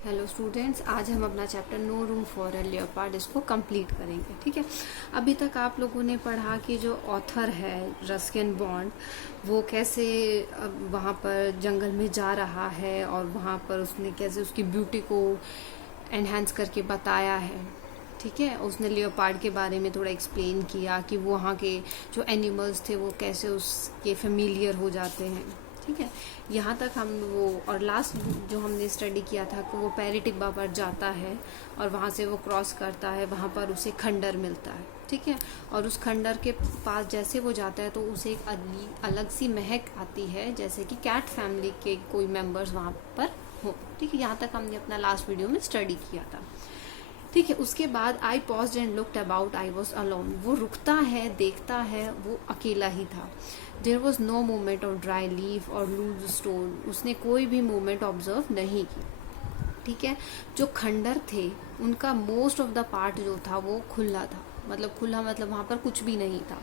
Hello students, आज हम अपना chapter no room for a leopard इसको कंप्लीट करेंगे। ठीक है, अभी तक आप लोगों ने पढ़ा कि जो ऑथर है रस्किन बॉन्ड वो कैसे वहाँ पर जंगल में जा रहा है और वहाँ पर उसने कैसे उसकी ब्यूटी को एनहांस करके बताया है। ठीक है, उसने लियोपार्ड के बारे में थोड़ा एक्सप्लेन किया कि वो वहाँ के जो एनिमल्स थे वो कैसे उसके फेमिलियर हो जाते हैं। ठीक है, यहाँ तक हम वो और लास्ट जो हमने स्टडी किया था कि वो पैरीटिब्बा पर जाता है और वहाँ से वो क्रॉस करता है, वहाँ पर उसे खंडर मिलता है। ठीक है, और उस खंडर के पास जैसे वो जाता है तो उसे एक अलग सी महक आती है, जैसे कि कैट फैमिली के कोई मेंबर्स वहाँ पर हो। ठीक है, यहाँ तक हमने अपना लास्ट वीडियो में स्टडी किया था। ठीक है, उसके बाद I paused and looked about, I was alone. वो रुकता है, देखता है, वो अकेला ही था। There was no movement of dry leaf और लूज स्टोन, उसने कोई भी मूवमेंट ऑब्जर्व नहीं की। ठीक है, जो खंडर थे उनका मोस्ट ऑफ द पार्ट जो था वो खुला था, मतलब खुला मतलब वहां पर कुछ भी नहीं था,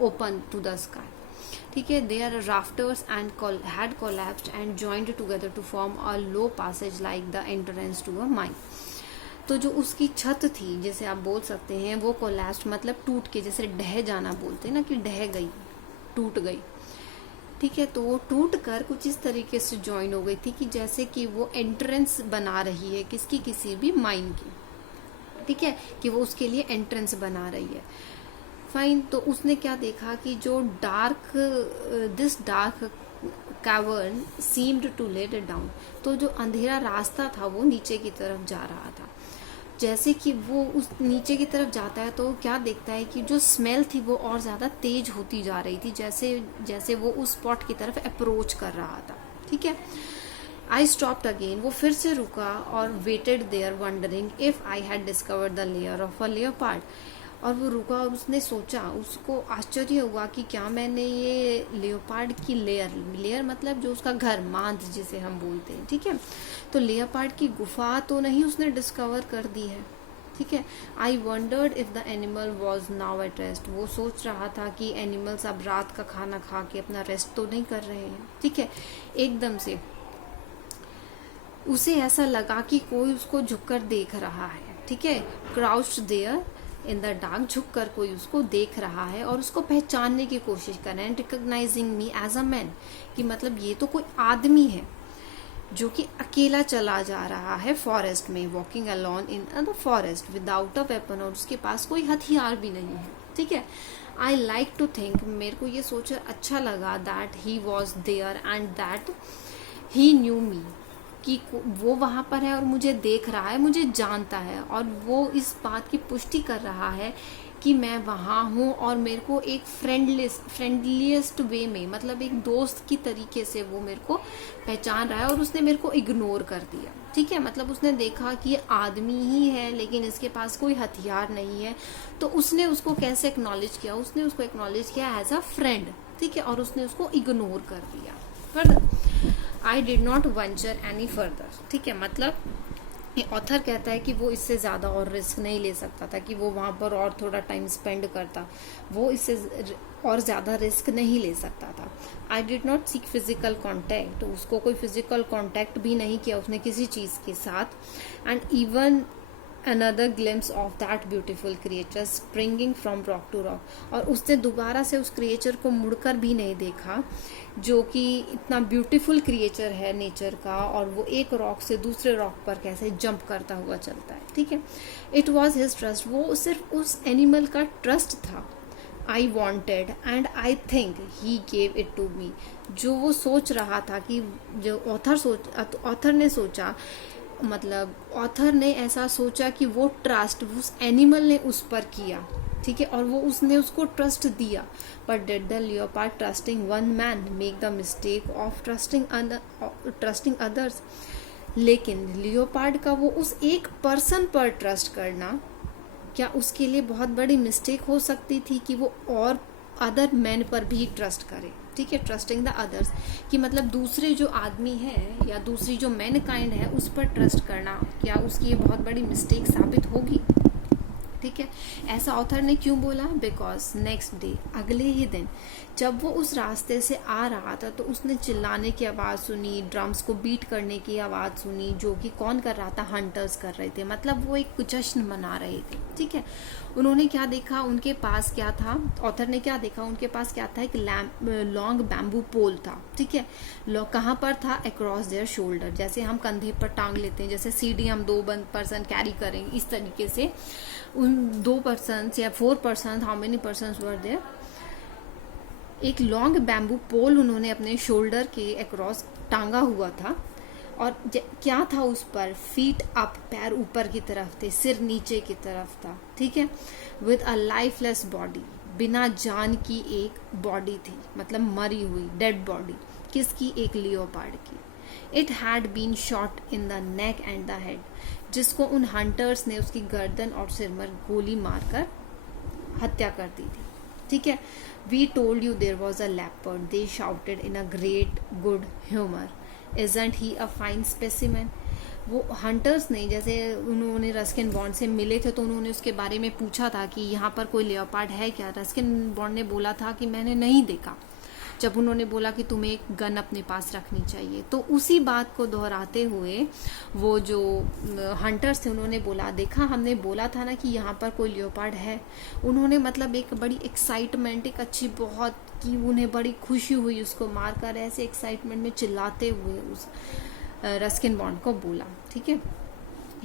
ओपन टू द स्काई। ठीक है, there rafters and had collapsed and joined together to form a low passage like the entrance to a mine. तो जो उसकी छत थी, जैसे आप बोल सकते हैं, वो कोलैप्स्ड मतलब टूट के, जैसे ढह जाना बोलते हैं ना कि ढह गई, टूट गई। ठीक है, तो वो टूट कर कुछ इस तरीके से ज्वाइन हो गई थी कि जैसे कि वो एंट्रेंस बना रही है किसकी, किसी भी माइन की। ठीक है, कि वो उसके लिए एंट्रेंस बना रही है। फाइन, तो उसने क्या देखा कि जो this dark cavern seemed to let down, तो जो अंधेरा रास्ता था वो नीचे की तरफ जा रहा था। जैसे कि वो उस नीचे की तरफ जाता है तो क्या देखता है कि जो स्मेल थी वो और ज़्यादा तेज होती जा रही थी, जैसे जैसे वो उस स्पॉट की तरफ अप्रोच कर रहा था। ठीक है, आई स्टॉप्ड अगेन, वो फिर से रुका और waited there wondering if I had discovered the lair of a leopard. और वो रुका और उसने सोचा, उसको आश्चर्य हुआ कि क्या मैंने ये लेयोपार्ड की लेयर मतलब जो उसका घर, मांद जिसे हम बोलते हैं। ठीक है, तो लेयोपार्ड की गुफा तो नहीं उसने डिस्कवर कर दी है। ठीक है, आई wandered if the animal was now at rest, वो सोच रहा था कि एनिमल्स अब रात का खाना खा के अपना रेस्ट तो नहीं कर रहे हैं। ठीक है, एकदम से उसे ऐसा लगा कि कोई उसको झुककर देख रहा है। ठीक है, क्राउच्ड देयर इन द डार्क, झुक कर कोई उसको देख रहा है और उसको पहचानने की कोशिश कर रहे हैं, recognising me as a man, कि मतलब ये तो कोई आदमी है जो कि अकेला चला जा रहा है फॉरेस्ट में, walking alone in the forest without a weapon, और उसके पास कोई हथियार भी नहीं है। ठीक है, आई लाइक टू थिंक, मेरे को ये सोचकर अच्छा लगा, that he was there and that he knew me, कि वो वहां पर है और मुझे देख रहा है, मुझे जानता है, और वो इस बात की पुष्टि कर रहा है कि मैं वहां हूँ और मेरे को एक फ्रेंडलीस्ट वे में, मतलब एक दोस्त की तरीके से वो मेरे को पहचान रहा है और उसने मेरे को इग्नोर कर दिया। ठीक है, मतलब उसने देखा कि ये आदमी ही है लेकिन इसके पास कोई हथियार नहीं है, तो उसने उसको कैसे एक्नॉलेज किया, उसने उसको एक्नॉलेज किया एज अ फ्रेंड। ठीक है, और उसने उसको इग्नोर कर दिया। Further I did not venture any further. ठीक है, मतलब ये ऑथर कहता है कि वो इससे ज़्यादा और रिस्क नहीं ले सकता था, कि वो वहाँ पर और थोड़ा टाइम स्पेंड करता, वो इससे और ज़्यादा रिस्क नहीं ले सकता था। I did not seek physical contact, उसको कोई फिजिकल कॉन्टैक्ट भी नहीं किया उसने किसी चीज़ के साथ। And even another glimpse of that beautiful creature springing from rock to rock, और उसने दोबारा से उस क्रिएचर को मुड़कर भी नहीं देखा जो कि इतना ब्यूटीफुल क्रिएचर है नेचर का, और वो एक रॉक से दूसरे रॉक पर कैसे जंप करता हुआ चलता है। ठीक है, इट वॉज हिज ट्रस्ट, वो सिर्फ उस एनिमल का ट्रस्ट था। I wanted and I think he gave it to me, जो वो सोच रहा था, कि जो ऑथर ने सोचा, मतलब ऑथर ने ऐसा सोचा कि वो ट्रस्ट उस एनिमल ने उस पर किया। ठीक है, और वो उसने उसको ट्रस्ट दिया। But did the leopard trusting one man make the mistake of trusting others, लेकिन लियोपार्ड का वो उस एक पर्सन पर ट्रस्ट करना, क्या उसके लिए बहुत बड़ी मिस्टेक हो सकती थी कि वो और अदर मैन पर भी ट्रस्ट करे। ठीक है, ट्रस्टिंग द अदर्स, कि मतलब दूसरे जो आदमी है या दूसरी जो मैन काइंड है उस पर ट्रस्ट करना, क्या उसकी ये बहुत बड़ी मिस्टेक साबित होगी। ठीक है। ऐसा ऑथर ने क्यों बोला? बिकॉज नेक्स्ट डे, अगले ही दिन जब वो उस रास्ते से आ रहा था तो उसने चिल्लाने की आवाज़ सुनी, ड्रम्स को बीट करने की आवाज़ सुनी, जो कि कौन कर रहा था? हंटर्स कर रहे थे, मतलब वो एक जश्न मना रहे थे, ठीक है। उन्होंने क्या देखा? उनके पास क्या था? ऑथर ने क्या देखा? उनके पास क्या था? एक लॉन्ग बैम्बू पोल था, ठीक है। कहाँ पर था? अक्रॉस देयर शोल्डर, जैसे हम कंधे पर टांग लेते हैं, जैसे सीढ़ी हम 2 पर्सन कैरी करेंगे, इस तरीके से उन 2 पर्सन या 4 person, how many person were there, एक लॉन्ग बैम्बू पोल उन्होंने अपने शोल्डर के अक्रॉस टांगा हुआ था। और क्या था उस पर? फीट अप, पैर ऊपर की तरफ थे, सिर नीचे की तरफ था, ठीक है। विद अ लाइफलेस बॉडी, बिना जान की एक बॉडी थी, मतलब मरी हुई डेड बॉडी। किसकी? एक लियोपार्ड की। It had been shot in the neck and the head, जिसको उन हंटर्स ने उसकी गर्दन और सिर में गोली मारकर हत्या कर दी थी, ठीक है। We told you there was a leopard, they shouted in a great good humour, isn't he a fine specimen. वो हंटर्स ने, जैसे उन्होंने रस्किन बॉन्ड से मिले थे तो उन्होंने उसके बारे में पूछा था कि यहाँ पर कोई लेपर्ड है क्या? रस्किन बॉन्ड ने बोला था कि मैंने नहीं देखा। जब उन्होंने बोला कि तुम्हें एक गन अपने पास रखनी चाहिए, तो उसी बात को दोहराते हुए वो जो हंटर्स थे उन्होंने बोला, देखा हमने बोला था ना कि यहाँ पर कोई लियोपार्ड है। उन्होंने मतलब एक बड़ी एक्साइटमेंट, एक अच्छी बहुत, कि उन्हें बड़ी खुशी हुई उसको मारकर, ऐसे एक्साइटमेंट में चिल्लाते हुए उस रस्किन बॉन्ड को बोला, ठीक है।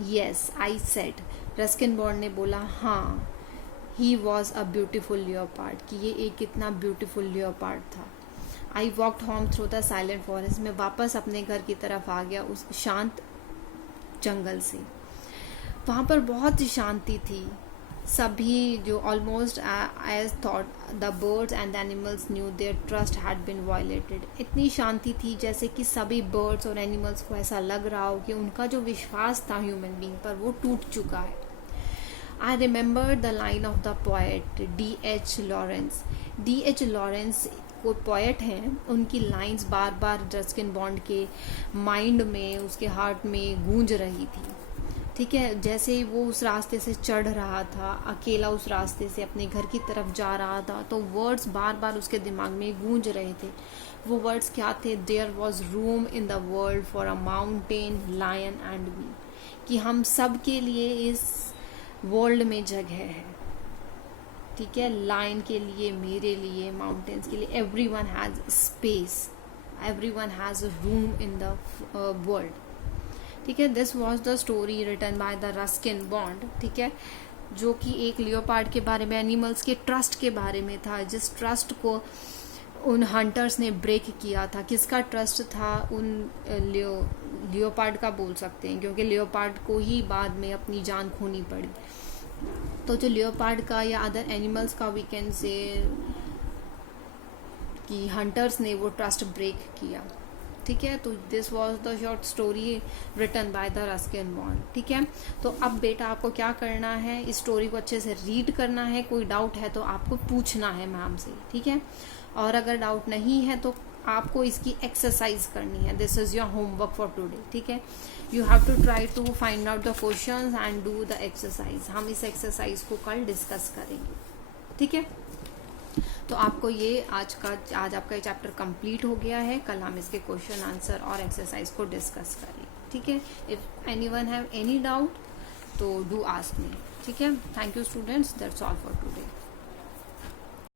Yes I said, Ruskin bond ने बोला, हाँ, he was a beautiful leopard, कि ये एक कितना ब्यूटिफुल लियोपार्ड था। I walked home through the silent forest, में वापस अपने घर की तरफ आ गया उस शांत जंगल से। वहाँ पर बहुत ही शांति थी। सभी जो almost as thought the birds and the animals knew their trust had been violated, इतनी शांति थी जैसे कि सभी बर्ड्स और एनिमल्स को ऐसा लग रहा हो कि उनका जो विश्वास था ह्यूमन बीइंग पर वो टूट चुका है। I remembered the line of the poet D.H. Lawrence. D.H. Lawrence कोई पोएट हैं, उनकी लाइंस बार बार रस्किन बॉन्ड के माइंड में, उसके हार्ट में गूंज रही थी, ठीक है। जैसे वो उस रास्ते से चढ़ रहा था, अकेला उस रास्ते से अपने घर की तरफ जा रहा था, तो वर्ड्स बार बार उसके दिमाग में गूंज रहे थे। वो वर्ड्स क्या थे? There was room in the world for a mountain, lion and me, कि हम सब के लिए इस वर्ल्ड में जगह है, ठीक है। लायन के लिए, मेरे लिए, माउंटेन्स के लिए, everyone has space, everyone has a room in the world, ठीक है। This was the story written by the Ruskin Bond, ठीक है, जो कि एक लियोपार्ड के बारे में, एनिमल्स के ट्रस्ट के बारे में था, जिस ट्रस्ट को उन हंटर्स ने ब्रेक किया था। किसका ट्रस्ट था? उन लियोपार्ड का बोल सकते हैं, क्योंकि लियोपार्ड को ही बाद में अपनी जान खोनी पड़ी। तो जो लियोपार्ड का या अदर एनिमल्स का वी कैन से कि हंटर्स ने वो ट्रस्ट ब्रेक किया, ठीक है। तो this was the short story written by the Ruskin Bond, ठीक है। तो अब बेटा आपको क्या करना है? इस स्टोरी को अच्छे से रीड करना है। कोई डाउट है तो आपको पूछना है मैम से, ठीक है। और अगर डाउट नहीं है तो आपको इसकी एक्सरसाइज करनी है। This is your homework for today, ठीक है। You have to try to find out the questions and do the exercise. हम इस एक्सरसाइज को कल डिस्कस करेंगे, ठीक है। तो आपको ये आज आपका ये चैप्टर कंप्लीट हो गया है। कल हम इसके क्वेश्चन आंसर और एक्सरसाइज को डिस्कस करेंगे, ठीक है। If anyone have any doubt तो डू आस्क मी, ठीक है। Thank you students, that's all for today.